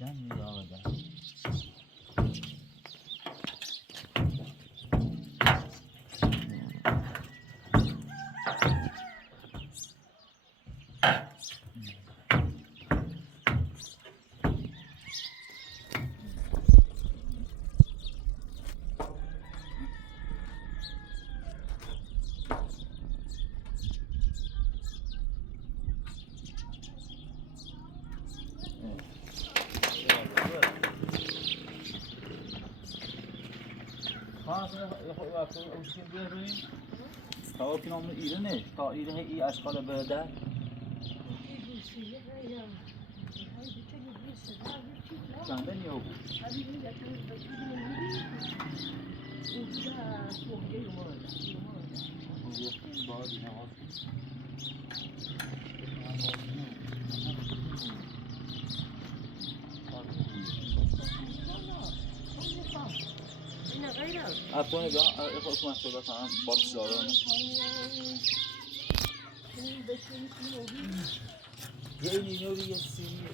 جمعی آقا تا که نام ایرانه تا ایران ای اشکال برده چنده نیو بود افغانی بیا خودت محصول کنم باکس دارم یه نینوری یه سیری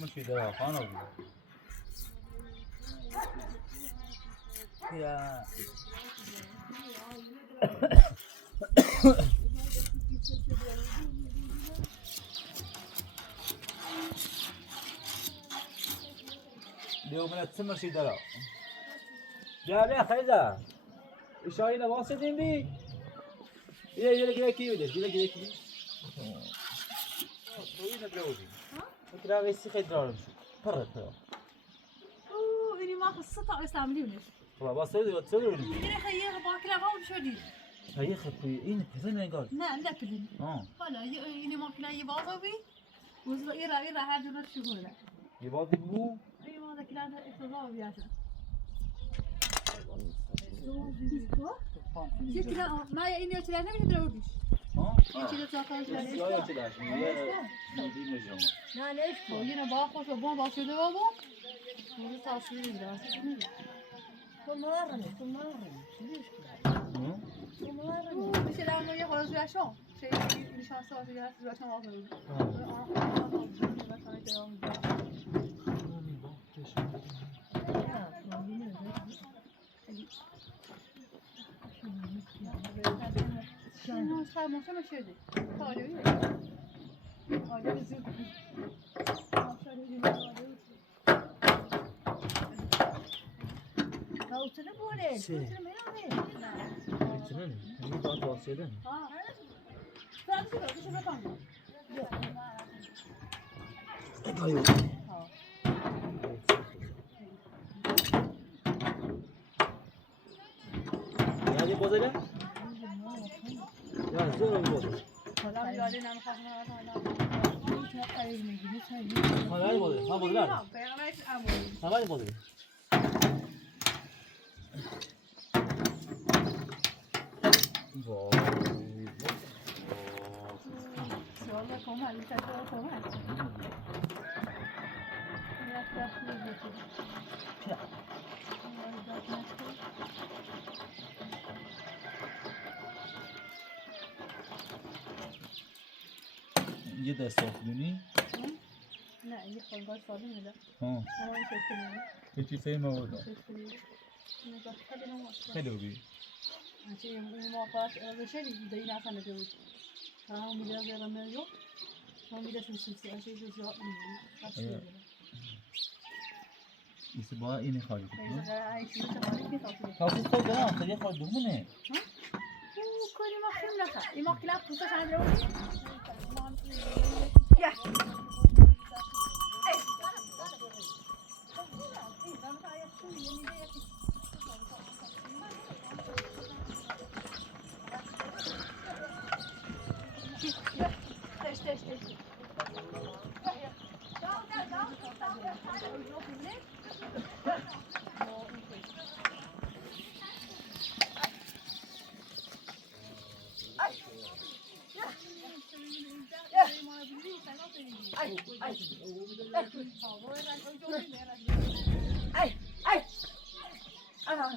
مش ده خانه يا اليوم من تسمر شي درا جاري خيزا شاينا واسدين بي يلا كي يودي يلا كي وين بلودي كده بس خيدرا برا إني ما خصتها استعمليونش. والله بس تسوي إني خيّها باكلها ما بشودي. هي خبي إيه كذا نقول. لا لا كلين. ولا إني ما كلها يباضبي. وزر إيرا هذا ما تشوفونه. يباضي بو. أي ما ذا كلها إخضار بياته. شو كلا ما إني أشيلها نبي ندروديش. أشيلها تاكل أشيلها. يا أشيلها شو لا ليش؟ هنا باخذ وبون باخذ وبون. هذا تصوير دراسي. كمارني ليش كذا؟ كمارني. بس الآن ما يخلص زياشون. شيء نشان صار زياش زياشون واضح. شنو صار موسم شديد. طالعين. طالعين زين. Kautunu böyle. Kautunu yani. Kimin? Hangi dağ bahsedin? Sen de şurada kalma. Yok. Hayır. Yani bozulur? Ya zor olur. Adam yolun ama kafana Hayır bozulur. Ha bozulur. Hayır bozulur. Şöyle komar, bir tane komar. یه دست آفلونی؟ نه یه خانگاه سالی میده ها چی فهم آورده؟ خیلی خوبی این موقعات بشه دیگه نفهم نجوید هم میده زیرا میلیو هم میده سوسیسی اشی زیاد میده ایسه با اینی خالی کنی؟ خالی خود دارم خیلی خالی دومونه کلی ما خیم نخواه این ما کلاب پوستش هم رو یا Ai, ai. À.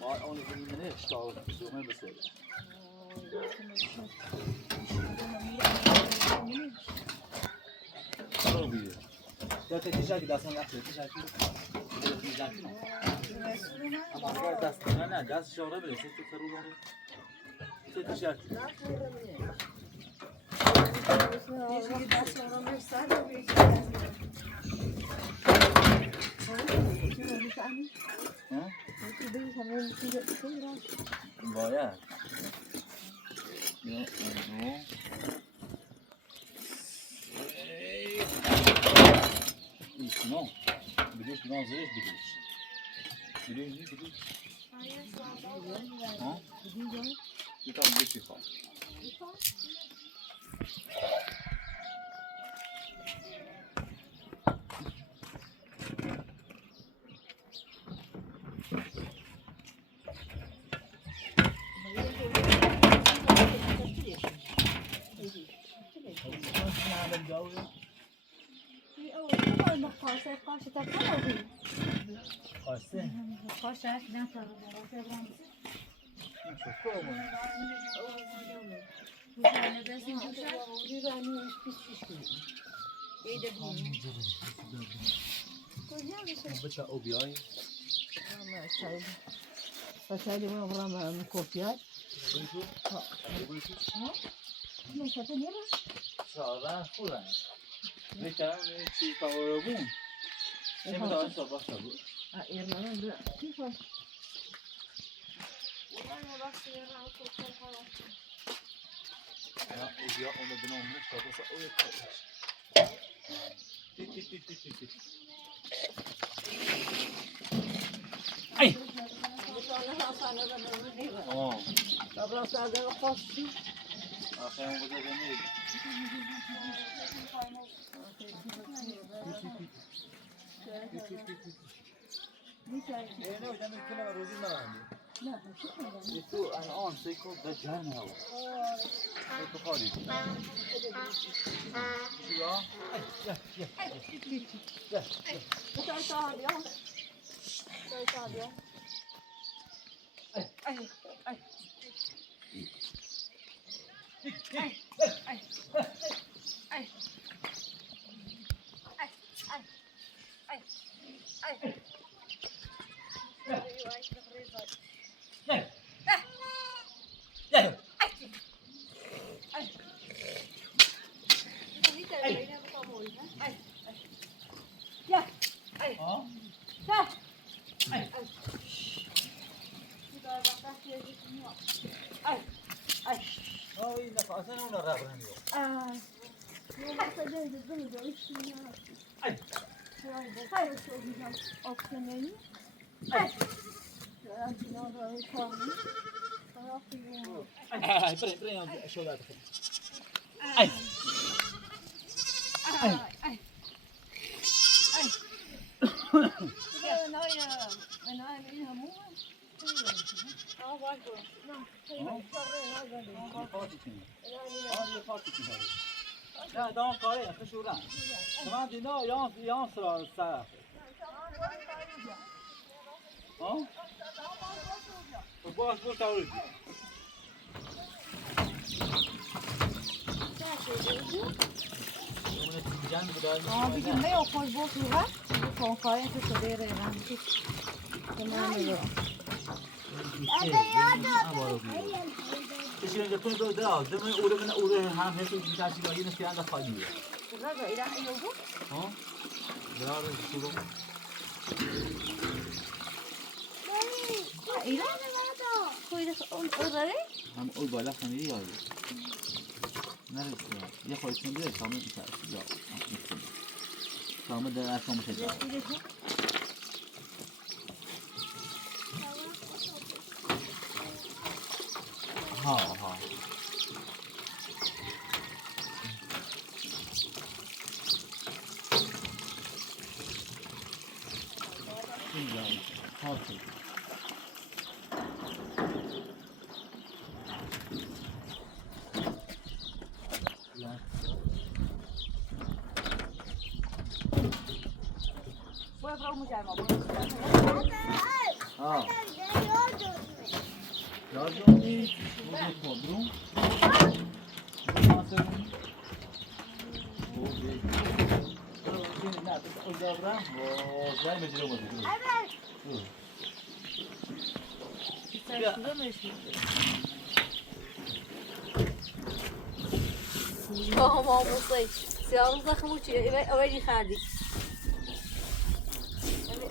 Maar only in de minute stal zo met bestellen. Hallo weer. Dat is já que dá sangue aqui, já aqui. Já aqui. Ama das ne das şora bile ses tutarı olur. Ses já aqui. Boia. Isso não. Biliyoruz ki manzarayı biliyoruz. Biliyoruz. Ha? Bir tane bir şey var. Bıça o bir ay. Facciamo una brama coppia. Non c'è niente. Sağdan fulan. Bir tane çiğ kavurma bu. Şimdi daha sabah sabah. Ah, hermano, chi fa? Ja, o bir ay onu benoemd. Kapısı o yok. Tit. Ay. Oh. Abraçada eu posso. Akşam bu da değil. Ne hocam ülkene var rozun da var. Itu an seko da can hava. Seko khali. Ya. Ya. Sai sabe, ó. Sai sabe, ó. Ai. Ay, nafasını ona rabranıyor. Não vai fazer isso, não deu isso, não. Ai. Sai, eu sou de oxigênio. Ai. Não, não, come. Ai, peraí, chorar. Ai. Não, آه باش برو نه دام کاره خشورن من دینا یان سرا سر ها باش برو تاوری بگیم می آخوش با صورت کنکاری تو شده ریرم کسی اینجا کنه دو دراز دم اوره هم هست این تاچی گاهی نسیان دا خالیه رضا ایران ایوگو ها دراز شروع ایران کوی اون رره هم اول بالا خمیری یاری نرسید یه خواهی کن بیاره کامل بیتر یا کامل در اصلا مشهد ها اینجا هاتی باید رو مجرما ها یادونی برو ما بصي سيارة ضخمة شيء أولي خالي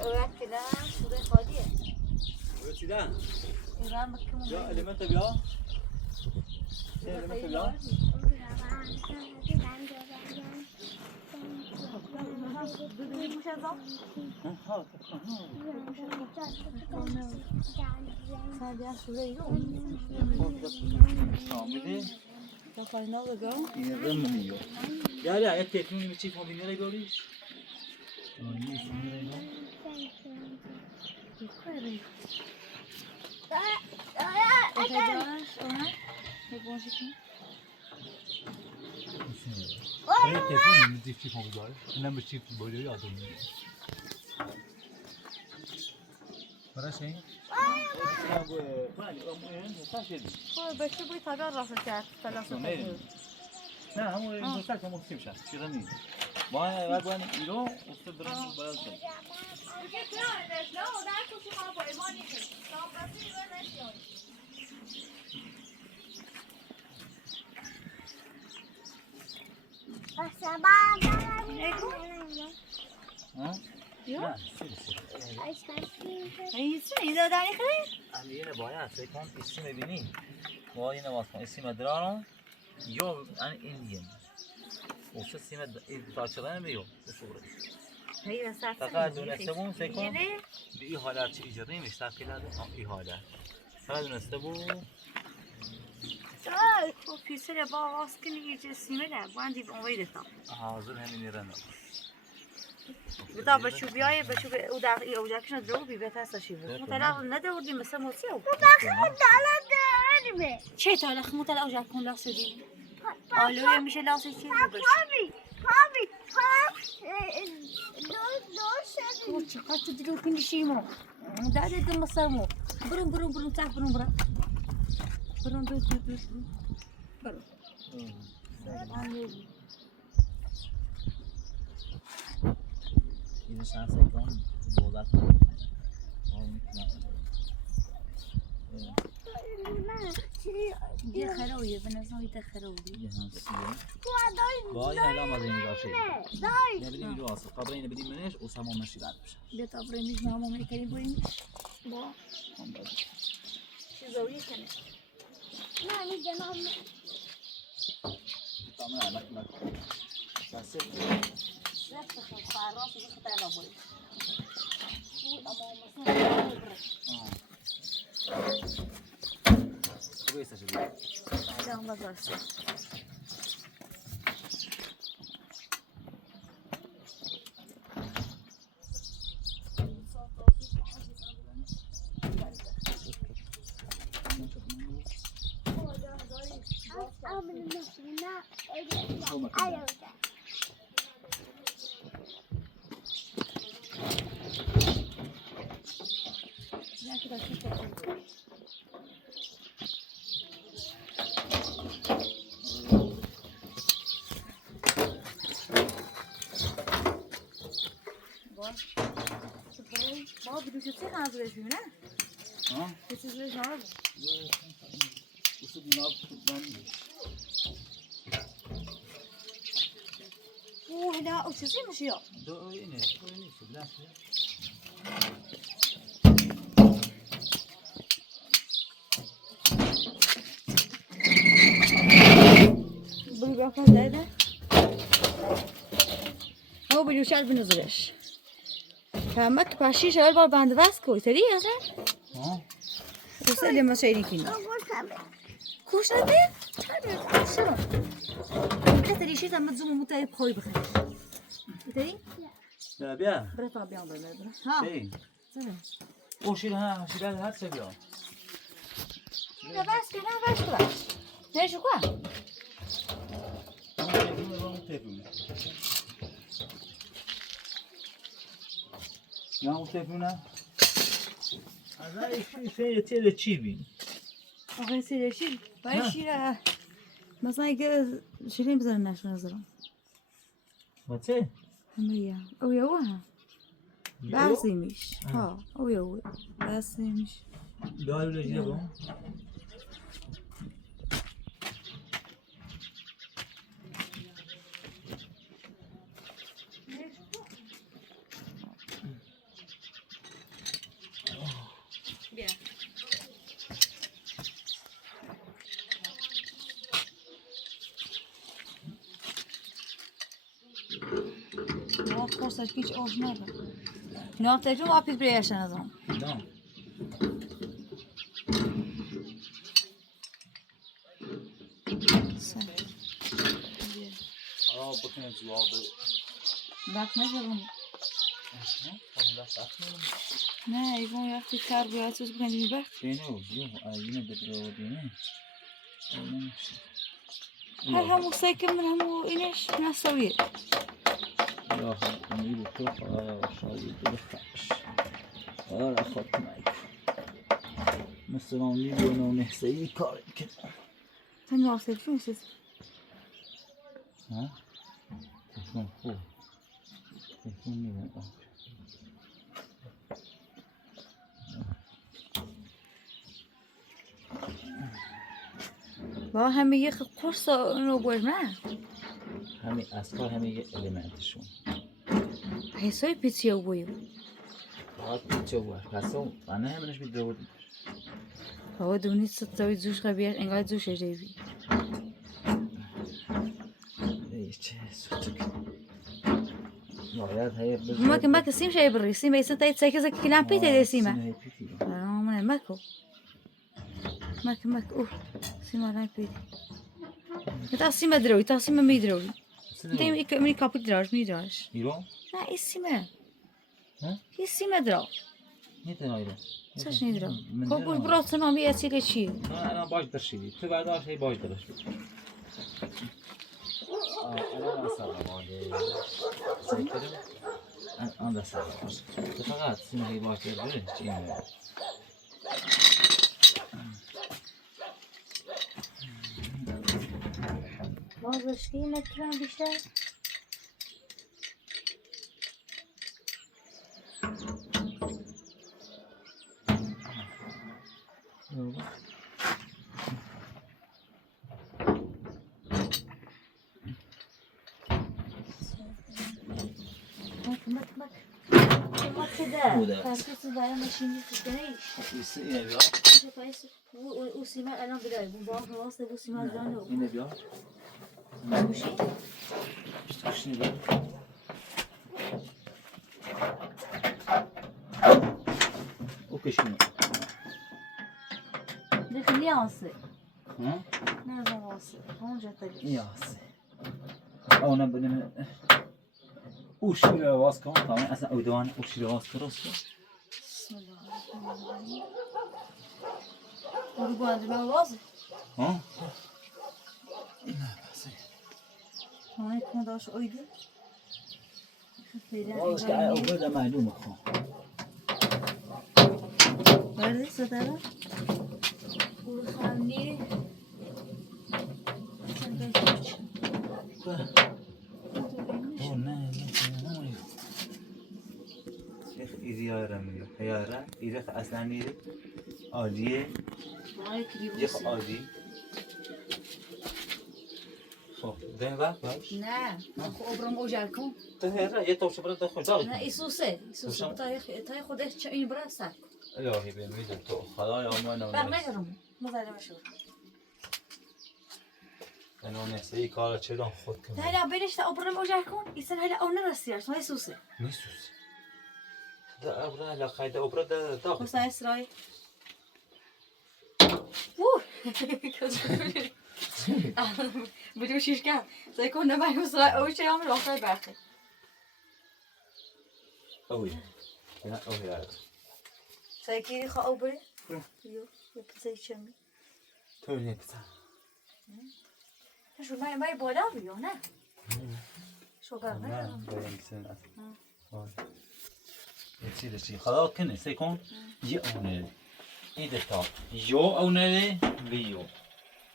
أولي كده شو ده خالية رسیدن إيران مكمل یا الیمنت بیا الیمنت بیا یا یک تکنونی میچی فامیلی بیاریش Oraya telefon çiftçi fongular. Ne bir çift böyle yardım ediyor. Para şey? بس بوي تابع راسك كات ثلاثة نه همون این دوستک همون سیم شد چیزا نیست ما باید ایرو افتاد برای باید شد نه إذا داني خير اینه باید سکن اسی میبینی باید اینه باز کن اسی مدرارم یا این وش سیمه تاچلان میو بسوره هي ساعة فقط دونسته بون سکن به این حالت چه ایجادی میشتر کلاد این حالت فقط دونسته بون في سنة بابا سكني يجي السيمة وعندي بأويدتها حاضر همین ایران بطا بشوف بياي بشوف وداقي أو جاكشنا دروبي بيتاسا شيفو متلا ندور دي مسا موسيو چه تا لخ متلا أو جاكون لا سودي آلو يمشي لا سودي بس چقدر تدرو كل شيء مو داري دم مسامو برون تعرف برون این شانس کن دولت دي خرويه بنزل يتخرويه یه هم سیه با این الان از این باشه نبیدیم اینو اصل قبل اینو بدیم منش و سمام نشی بعد بشه بيت أبرمج مع ماما كريم بوين با شو زوجي كانت تمام عملت لك بس لا تخاف خلاص وخطا على بوي أمام كويس يا شباب هذا هم بس Baba bir düşü sen az resmi ne? Ha? Siz resmi var mı? Usu bina ben Hala uçuşuymuş ya. da öyle ne? Öyle işte biraz. Bu bir bakar nerede? O bir düşer bir nızırış. فهمك باشيش أول بار باند فاسكو تري يا زين Ha? وسألي ما شيء كينا كوش ندي شنو كده تري شيء تم تزوم متعب خوي بخير تري Ya bia. برا طابع برا ها Şey. تمام O şey ha, şeyler her seviyor. لا بس كده بس كده ليش كوا Ama telefonu ben telefonu. Ya o telefonu. Azar şey yeter çivi. آخه سير شيء بايش يا مثلا كده شيلين بزر الناس نظرهم Batı? هم هي أو يوها بس يمش ها أو يو بس يمش Daha öyle şey yapalım. ما فرصة كيش أوج مرة نوع تجربة ما بيد بريش أنا زمان Tamam. Aa bakın cevabı. Bak ne zaman Allah takmıyorum. ne يكون ياخذ كاربوهيدرات وكان يبخ Şey ne oldu? Yine bedava değil mi? هل هم ساكن من هم إيش ناس سوية يا أخي نجيب الطرق على شاي تدخلش ولا أخذت معك مثلا نيجي ونحسي كارك كده تاني واصل شو نسيت ها؟ تلفون فوق تلفون مين بابا هم ياخذ قرصة إنه بورماه همي أسكار همي إليمنتشون هيسوي بيتي أبوي هات بتشوه كاسو أنا هم مش بدور هو دوني تسوي زوج خبير إنقاذ زوج جيبي إيش سوتك نوعيات هي ما كسيم شيء بري سيما يسنت تساكي زك كلام بيتي دي سيما هي بيتي ما ماكو ماك أوه سيما راي بيتي تا سيما دروي تا سيما مي دروي انت مني كابي دراج مي دراج إيران لا إيه سيما ها إيه سيما درا نيتنا إيران ساش ندرا كوبوش برات سنا مي أسيلة شيء أنا باش درشيدي تو بعد هي باش درش أنا ما صار مالي سكرم أنا صار فقط سنة هي باش درش إيه بازش کی نکردم بیشتر bak كده فاسكت البيان ماشيين في الجيش يصير يبيع شوف هاي وسيما الان بدايه بابا خلاص ابو سيما جانو يبيع ماشي شنو يبيع اوكي شنو دخلي عاصي ها نازل عاصي هون جات ياس او نبدا وش الواس كمان طبعا اصلا اودوان وش الواس كروس بسم الله الرحمن الرحيم وربان دماغ واصل ها داشت اویدی والله که اول ده معلومه خون برده ستاره برو خمنی اوه نه شیخ ایری هایره میگه هایره ایری اصلا نیره عالیه یخ عالی خب دین وقت باش نه خب ابرم اوجل کن تو هایره یه توشه برای داخل داغی نه ایسوسه تای خودش چه این برای سر الهی بمیده تو خدای آمان بر نگرم مزایده بشور اینو نسته ای کار چه دان خود کنه هلا بینش تا ابرم اوجل کن ایسن هلا او نرسیارش ما ایسوسه نیستوس ده ابرا هلا خیده ابرا ده داغی خب سای اسرائیل ووه بدو شیش کرد سای کن نمایی اسرائیل اوی چه همه راخته برخه اوه نه اوه یاد سای کیری خواه او بره یو یه پسای چمی تو نیپتا شو مای بالا بیو نه شو نه گرم باید سن یه چیز چی خدا کنه سکون یه اونه ایده تا یو اونه ویو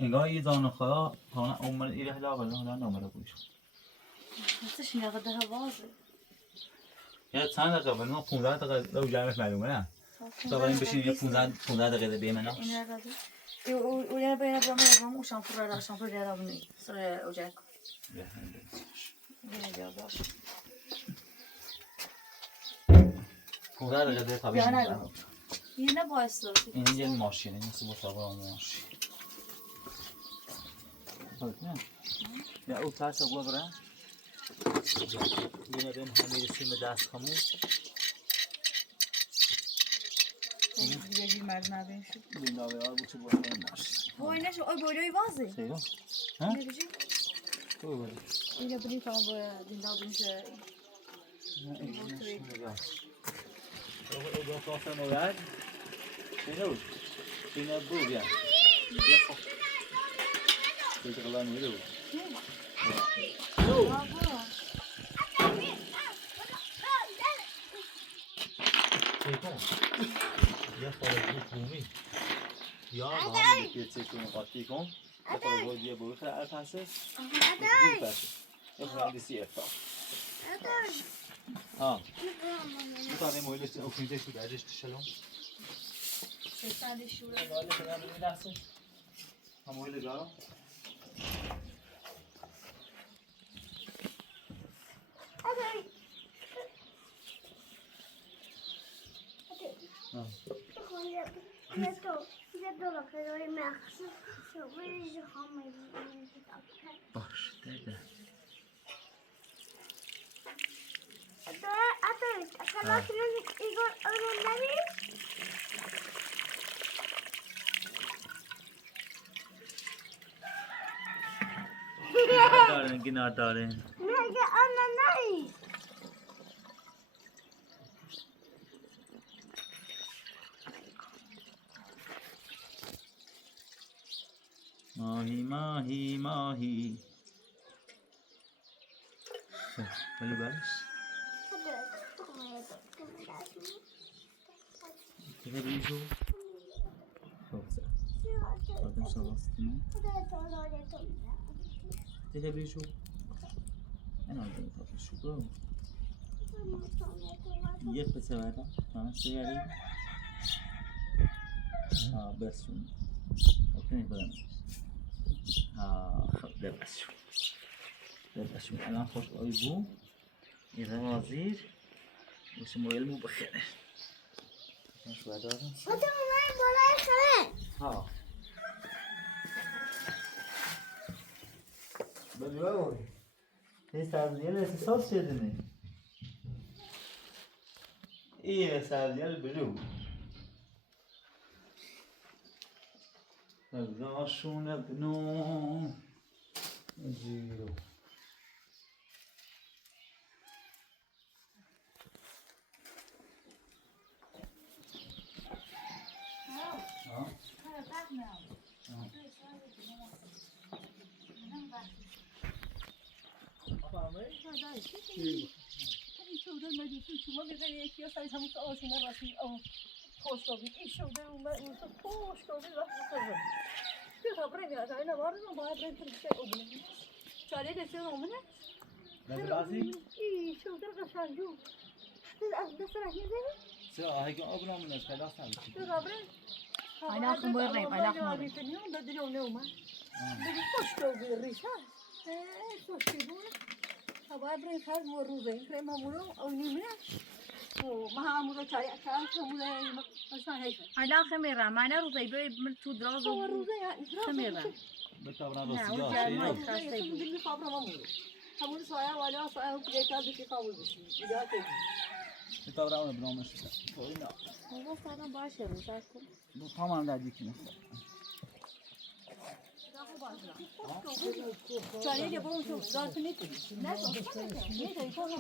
انگار یه دانه خدا هانا اومد ایده هلا ولی هانا نامره بوش هستش نقده وازه یا چند دقیقه ولی ما 15 دقیقه لو جمعش معلومه نه تا این بشین یه 15 دقیقه بیم نه این نقده ولی بین برام و شامپور را بنی سر اوجک بیا باش 15 دقیقه تا بیم یه نه باعث این یه ماشینه مثل مسابقه ماشین یا او تاس او بره یه ندیم همه رسیم دست خموش دیگه جی مرد نبین شد این داوه ها بود چه باید ماشین وای نشو آی بایدوی وازه سیگا اینه بجی تو بره اینه بلی کنم با دیندال بینشه او تاسه نوید اینو اینو برو بیا بیا خب بیت قلان میره بود سیکن یه خواهد بومی یا با همه که سیکن قاطی کن یه خواهد یه بوی خیلی عرف هسته یه پسه یه خواهد سی افتا ها میتونم مویلش اوکیده شد ازش تشلون سیستان شوره Olha, você vai me dar assim. Amor legal. Baş, dede. Ginar daren. Mahi, mahi, mahi. Böyle baş. Tiene brillo. Forza. Bakın şanslı. Tiene brillo. En altta tatlı şu bu. Ye pese verda. Ha, seyari. Ha, besun. Okey bakalım. Ha, ده بسشون ده بسشون الان خوش آی بو ایره وزیر وش مویل مو بخیره مش بدارم ها بلوه این سبزیل احساس شده نه این سبزیل بلو سبزاشون ابنو زیرو این شده مجلسی شما بگن یکی از همون که آسینا راستی خوش کنید این شده اون خوش کنید وقت کنید که خبره میاد اینا وارد باید بریم چه اونم چاله دست اونم نبرازی؟ این شده قشنگو از دست راهیه سه هیچ آبرام نیست خلاص هم. که خبره اینا خون بریم اینا خون بریم میتونیم بدون نوما بگی خوش کنید ریشه خوش کنید باید بریم فرد و روزه این کریم همونو او نیمه ما همونو چایی اکرام همونو مثلا هیچ اینا خمیرم اینا روزی من تو دراز او روزه خمیرم بتابران نه، راستی اون یا جرمان شیء. خسته همون بود. دیگه خبر همونو همون سایه والا سایه هم پیدا کردی که قبول بشی ایده تگی بتابران برنامه‌ش. فاینا. بابا سلام باشه روزه کن دو تمام دادی کنه. چایی دیگه برون تو داد نیتی نه تو نیتی تو هم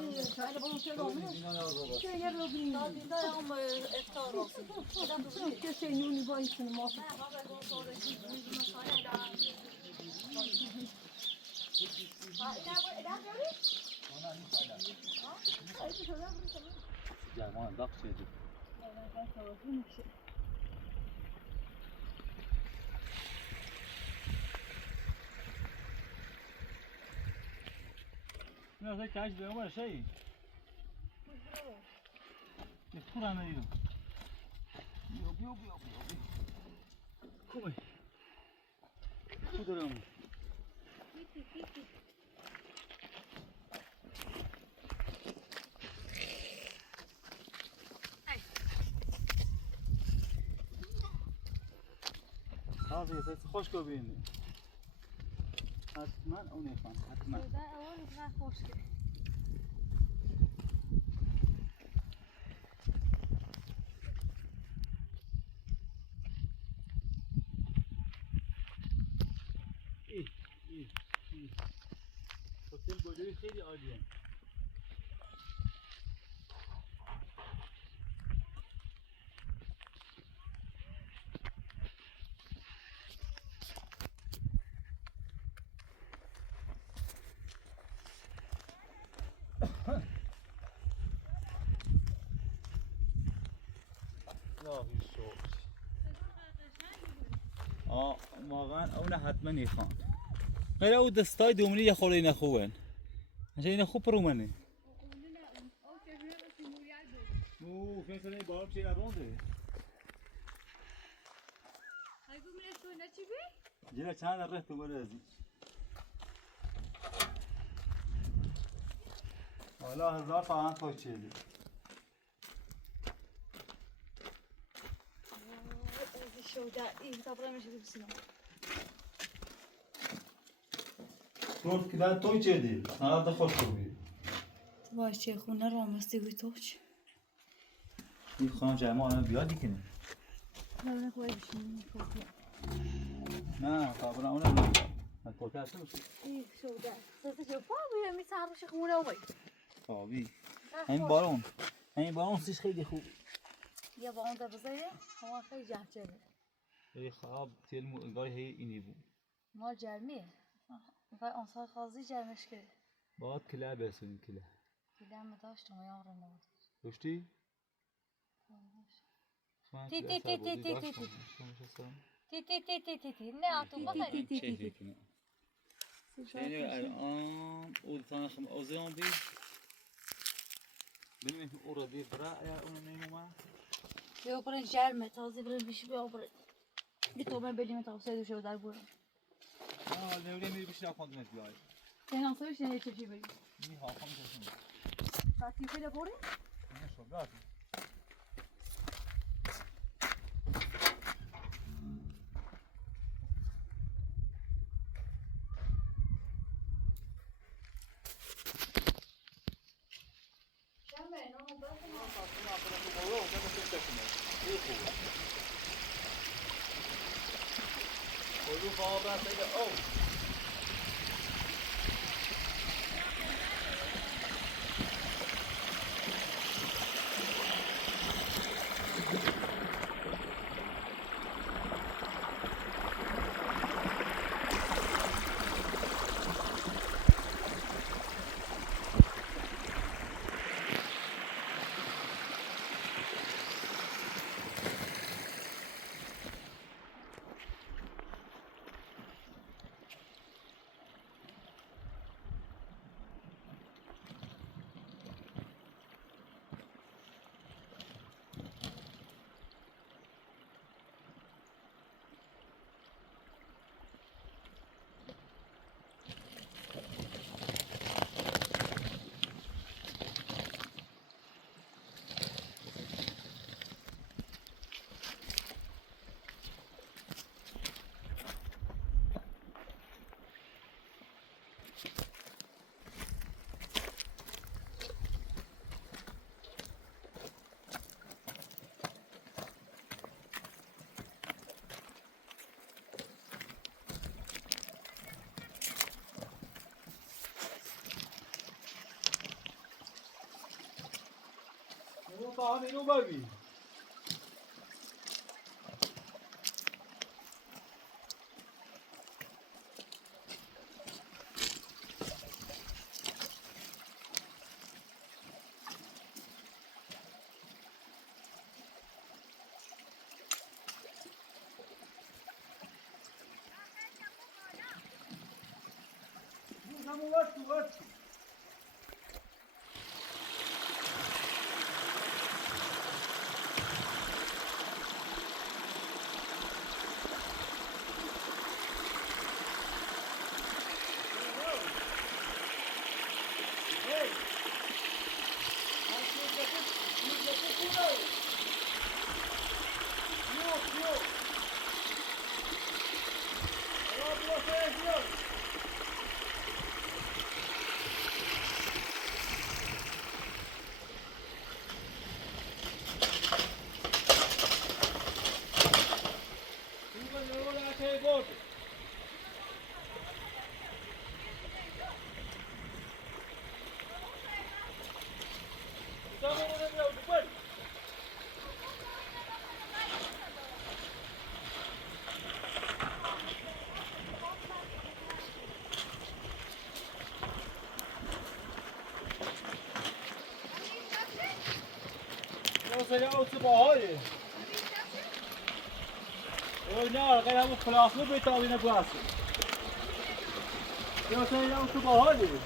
روزه چایی برون تو دامنه چه یه رو بین داده هم افطار راست که چه نونی با این ما جوان داغ شدی. نه زای کاش به اون شيء. نفكر أنا اليوم. يو. كوي. كودرام. هذا يصير خوش كوبيني. حتما أو نفهم حتما. إيه. هتل بودوی خیلی عالیه. واقعا اون حتما نیخوان. غیر او دستای دومنی یه خوری نخوون. عشان اینه خوب پرومنه. اوه فیصله باب چی رونده. جینا چند راه تو برازی. حالا 1000 تومان تو چیدی. تو که توی چیدی. حالا خوش خوبی. وای چه خونه رامستی گوی توچ این خانم جمع بیادی کنه. نه خوی بشین نه خبر اون نمیاد. من کوتاه هستم. این شوده سه جو پا بیا می سرش خونه وای خوابی. این بارون سیش خیلی خوب. یا با اون بزایه هوا خیلی جهجه خیلی خواب تیل مقداری هی اینی بود. ما جرمیه وای آن سال خازی جرمش کرد باید کلا بسونیم کلا. کلا هم داشتم یا آمرم نبود داشتی؟ تی نه تو بخیر شنو الان اولتان خم اوزان بی ببینیم که اوردی برا یا اون نیمه بیا برن جرمه تازه برن بیش بیا برن تو من بریم تا سه دو در برم آه نمیری میری بیشتر خواهد بیای اینا سویش نه چه چی بریم می ها خواهم کشیم ساعتی پیدا بریم نشو برات خودو خواب را سیده او آقا هم اینو ببین. Seria outro barulho. Eu não, agora vou falar sobre o tal negócio. Eu seria outro barulho.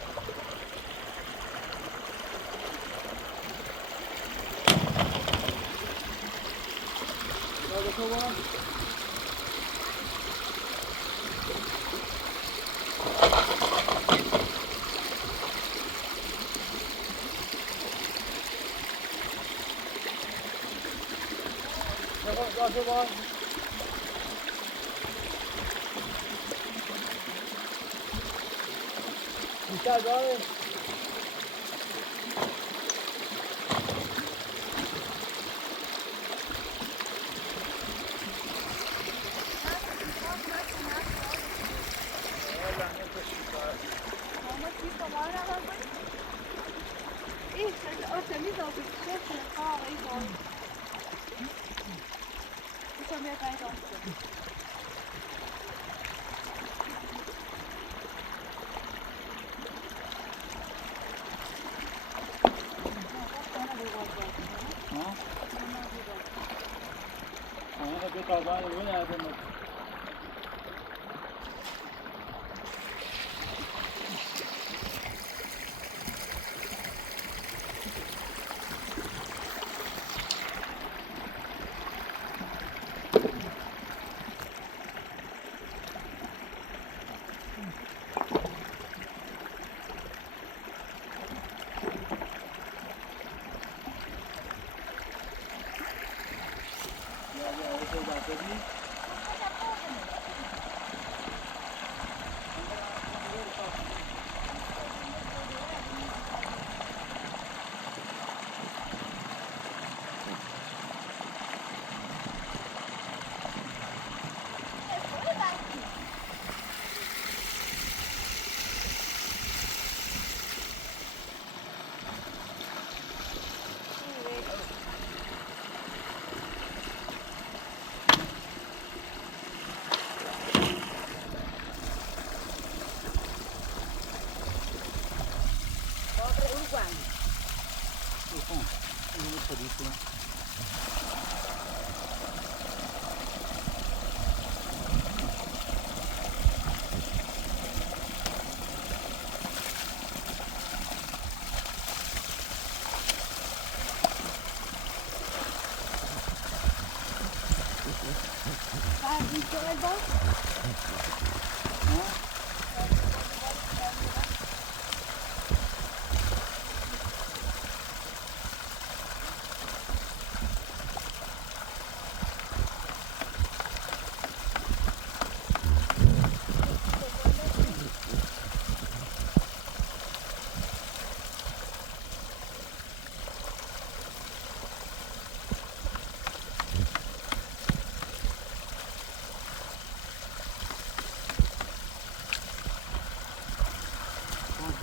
Está agora.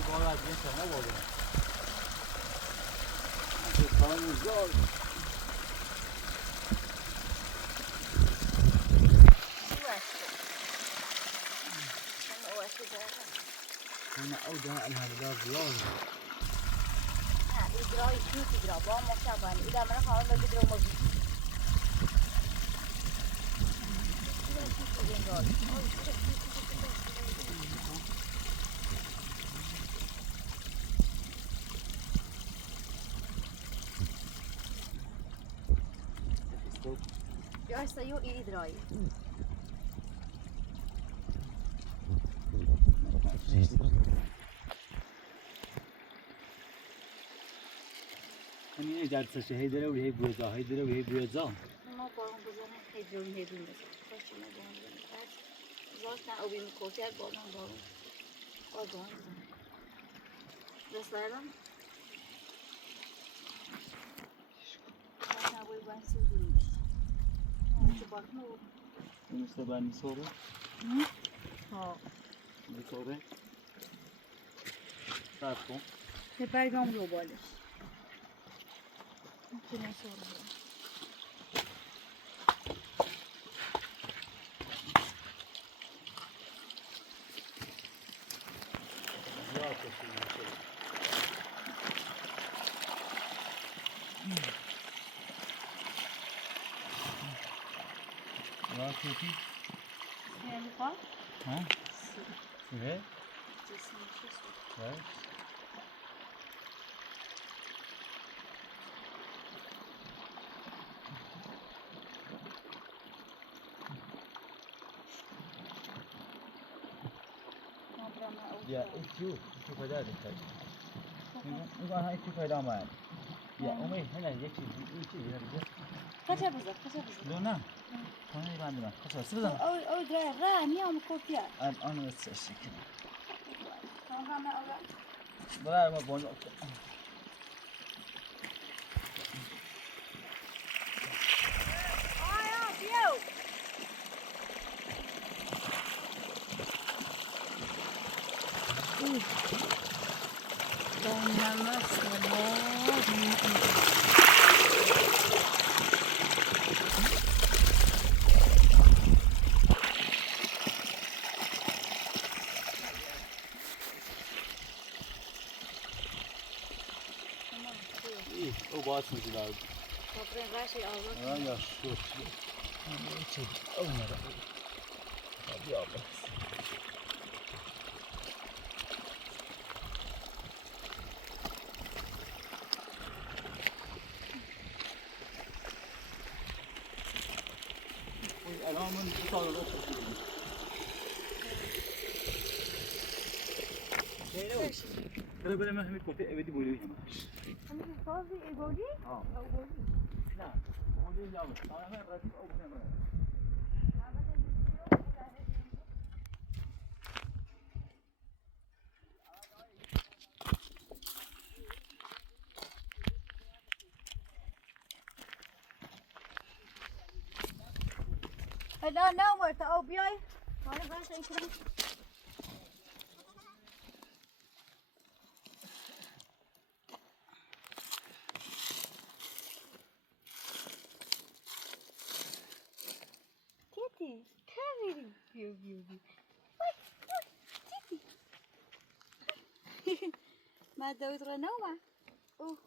Agora adianta, né, Walter? Aqui está no jogo. انا اودع على هذا الرياض إدراي شو تدرا با ما شابان إذا ما خاون بقدر وما بي Jag är så ju I drar. همین جلسه هی داره و هی بوزا هی داره و هی بوزا ما باهم بزنم هیدرون هیدرون بس. خوش ما باهم بزنم. زاش نه آبی میکوشر باهم باهم. باهم. دستارم. نه باید باید سوزونیش. چه باهم و. مثل بنی سوره ها. سوره صرف کن به برگام رو بالش. میتونه سوره. زیاد کشید میشه یا کشی یعنی خواهد؟ ها سیره جسمی چه سوره؟ right یا ایشو پیدا کرد اینجا ها ایشو پیدا آمد یا امید هنر یه چیزی هست کجا بذار دو نه خانه بندم کجا سی بزنم او درای را میام کوپیا الان استش کنم تمام ما اول برای ما بانو آیا بیو او باز میشه داد Kapren rashi aldı. یا شو چی او نره بیا بس الان من سال رو برای برای من همین کپی ابدی بولی Hani fazla egoli? ها Egoli. نه بولی نه من رفت او بزنم لا نورت او بیای. حالا باشه اینکه Titi, کاری بیو. Titi. ما دوت رنوما. اوه.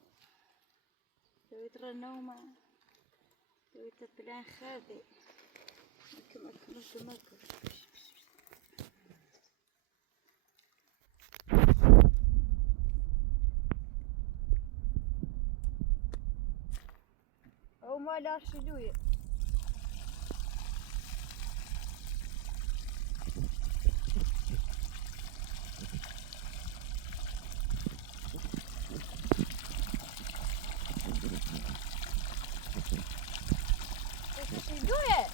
دوت رنوما. دوت بلان خاطئ. مكمل. او ما لا شلوية شلوية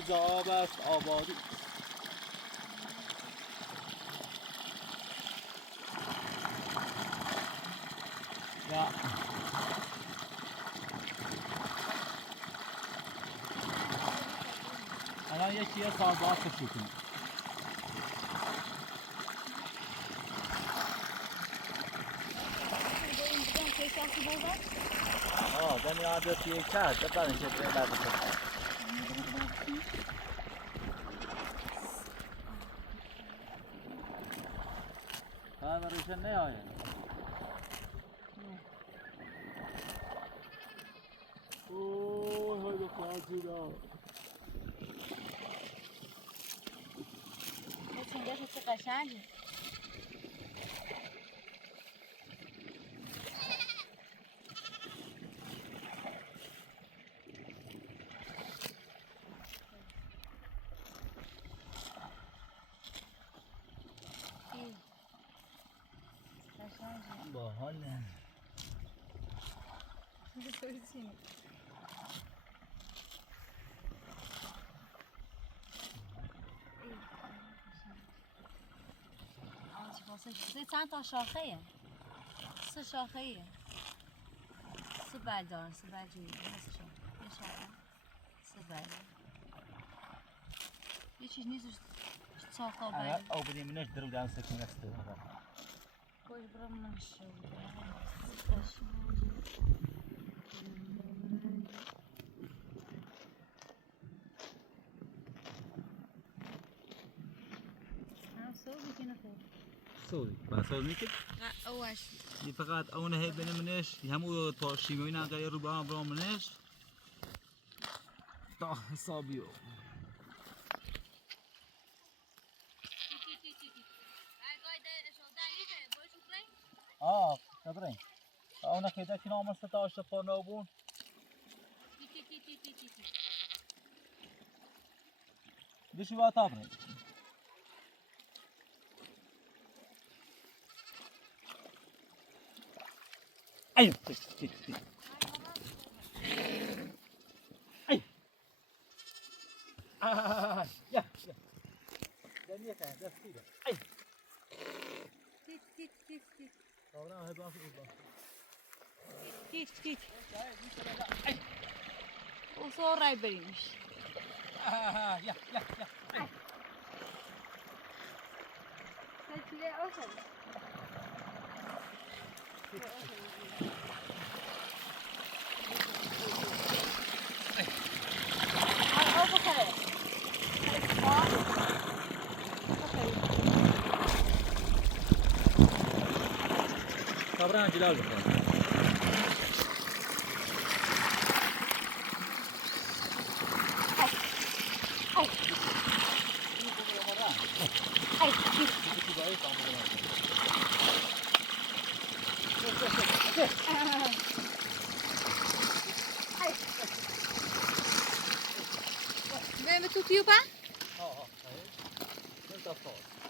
مرز آب است آبادی. یا الان یکی یه سال باید کشیدیم. Den jag hade till kärta på den köpte jag där på. Ja, var det känner jag igen. Åh, har du klart idag? اینجا چه قشنگه. باحاله. ده چند تا شاخه 3 شاخه 3 بل دارن 3 بل جویی 3 شاخه یه شاخه 3 بل یه چیز نیست ساختا بل او بدي منش درو دان سكن است. کوئی برام نشه سوی. ما سوی میکرد؟ نه اوش دی فقط اون هی بین منش همون تا شیمی نگاری رو برام منش تا حسابیو. تبرين أنا كده كنا عم نستطيع نابون دشي بقى تبرين أيوه أيوه يا دنيا كده ده كده أيوه تيت طبعا هاي بقى في تيت وصور راي بريمش يا تجلي أوصل طبعا جلال بخير Vem tu tio pa? Vänta kvar.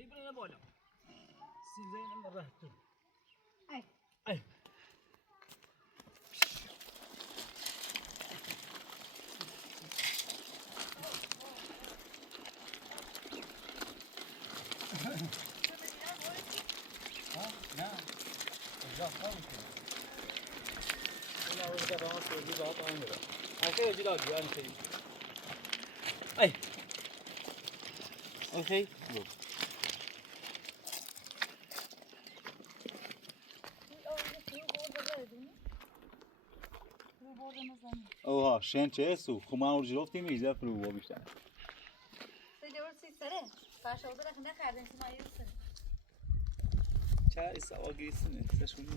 يبرنا بولا سيزين مرة هتو أي نعم الجاف قوي لا وإذا راس وجيب عطا عمره أوكي جلاد يعني شيء أي أوكي بردم زمین. اوها شن چه سو خما اورجلوفتی میزه فرو و بیشتر سیدور سیستره. فرشاوده رخ نخردن که مایه سر. چه سواگیسنه سشونی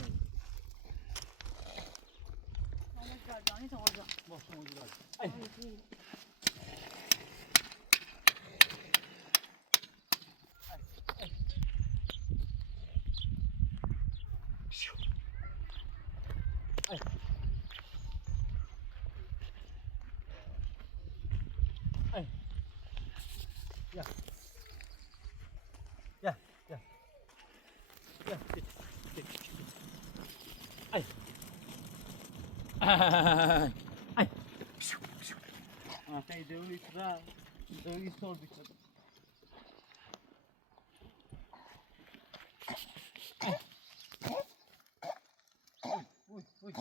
مامان گردانی تو اونجا. باشه موجود Ja. Ja, ja. Ja, dit. Ai. Ai. Até deu isso lá. Deu isso todo. Ui, ui.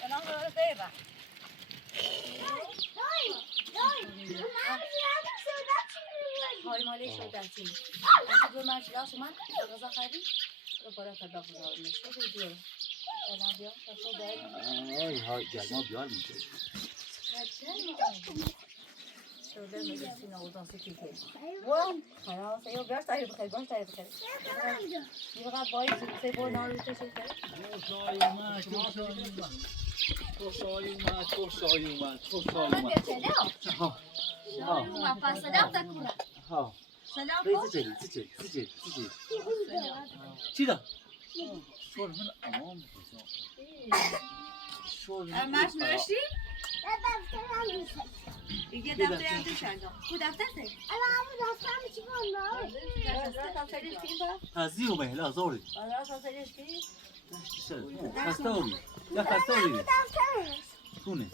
سلام داره دیره. های مالی شده چی؟ از دو مجلس من غذا خرید. رو برای طبق گذار میشه. تو دیو. سلام بیا. تو داری. Oi, oi, gelme bir mi? شده میگه سینه و دانسی کی کی. وام. خلاص ایو بیار تایی بخیر باش تایی بخیر. یه وقت باید سه بار نارو تو چه کرد؟ من بیا چه نه؟ شایوما پس سلام تکورا. ها. سلام ای کو. زیجی. چی دا؟ شور من امام بزن. شور من. ماش نوشتی؟ دیگه دفتر تو شنجام. کو دفتر ته؟ تازی و مهلا زوری. آره سازش کی؟ خسته اوی. یا خسته اوی. کونه.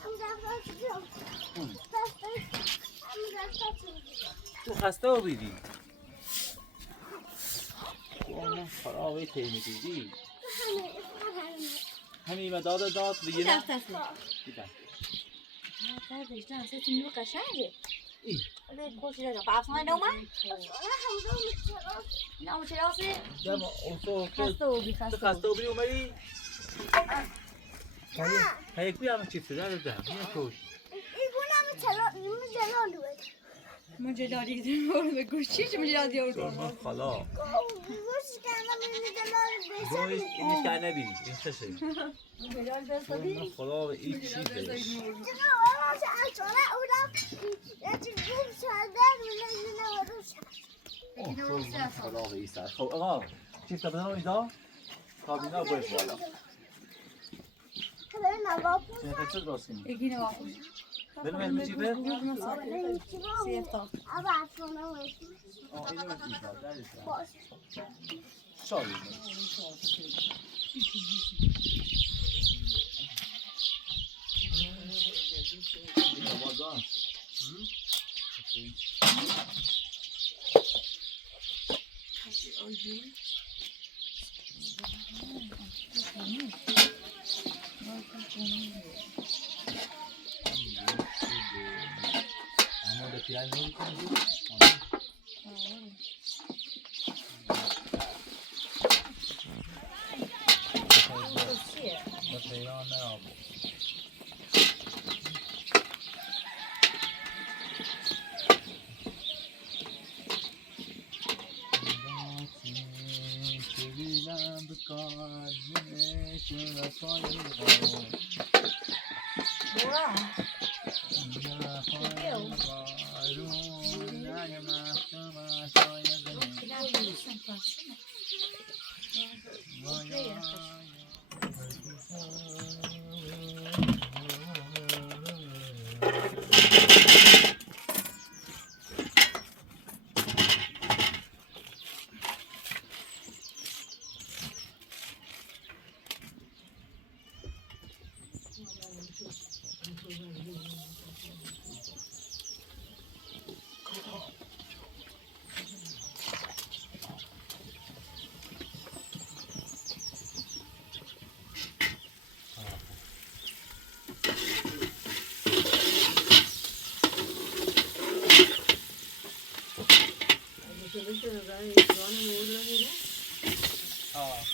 تو خسته اوی دی. اون خرابه تیمی دیدی. همین داد دیگه نه. دفتر ته. دیدم. نه داشتم سه تیمی قشنگه. ای. ولی خوشی داره. بافما نومن؟ نه چرا اصلی؟ دم اوسو خسته و بی تو خسته. خسته اوی اومدی؟ هیچ بیام چیزی داره ده. میاد توش. مجددی دارم به گوشیش مجددی شورما خالا. دویست اینش که نبینی. این چشه؟ شورما خالا و این چیزه. شورما خالا و این سر. خب آقا چیز تا بدن ایدا؟ کابینا باش بالا. چه چه درست کنی؟ یکی نواخت. بریم علم چی بر؟ سیفتا. آه اینو بس ایدا. درست. شایی. بازار. اما ده پیاز نمی‌کنی؟ ایران نه آب. آه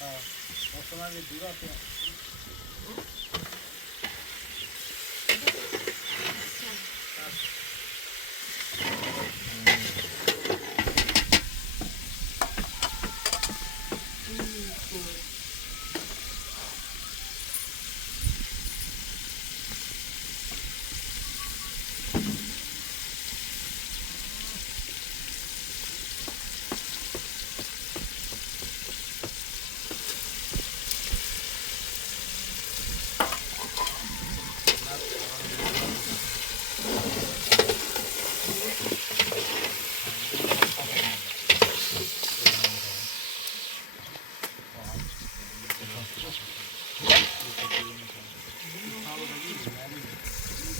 آه مثلا یه دورا که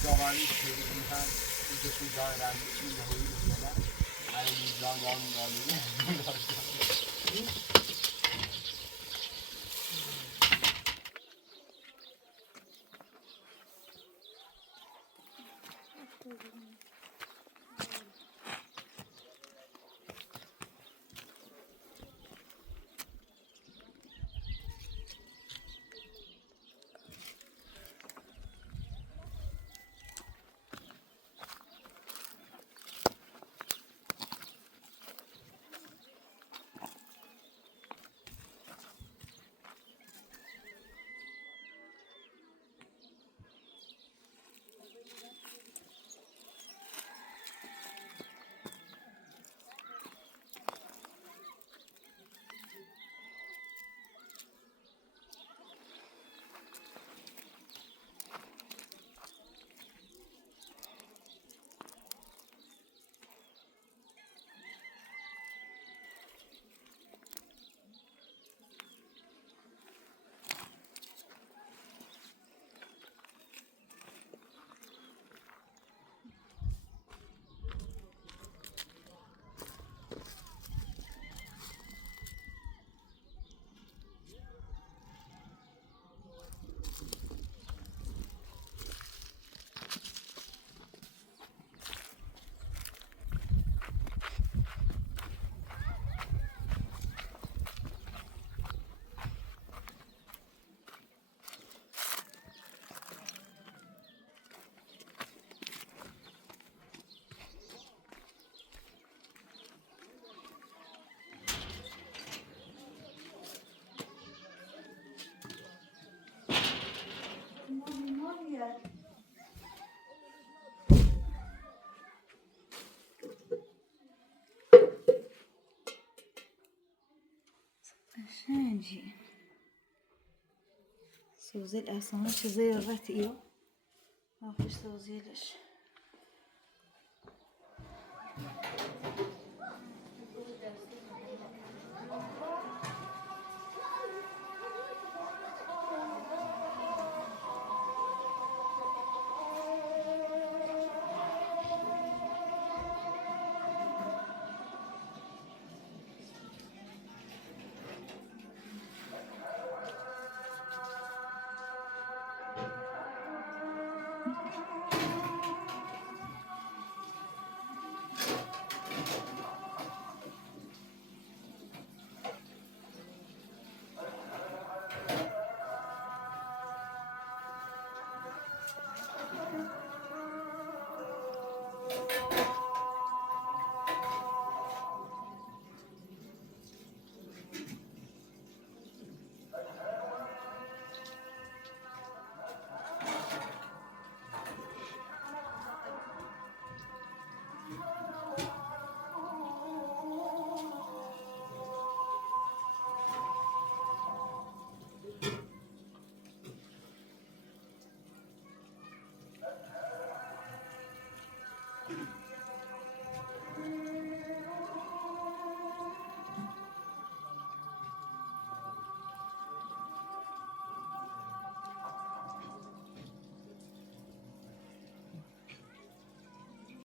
داوری شده میشن اینکه تو دارن این هایی میکنن علی میزان شنجي سوزي الأسنان زي الرتيو ما فيش توزيلش